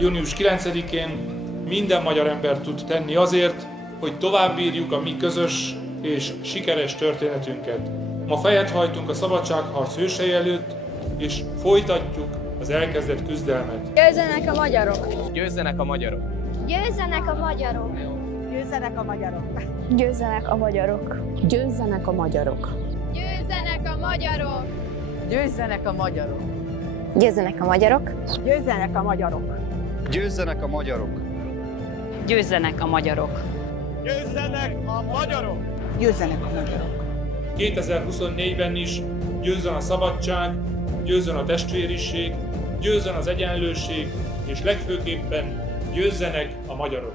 Június 9-én minden magyar ember tud tenni azért, hogy továbbírjuk a mi közös és sikeres történetünket. Ma fejet hajtunk a szabadságharc hősei előtt, és folytatjuk az elkezdett küzdelmet. Győzzenek a magyarok! Győzzenek a magyarok! Győzzenek a magyarok! Győzzenek a magyarok! Győzzenek a magyarok! Győzzenek a magyarok! Győzzenek a magyarok! Győzzenek a magyarok! Győzzenek a magyarok! Győzzenek a magyarok! Győzzenek a magyarok! Győzzenek a magyarok! Győzzenek a magyarok! Győzzenek a magyarok! 2024-ben is győzzön a szabadság, győzzön a testvériség, győzzön az egyenlőség, és legfőképpen győzzenek a magyarok!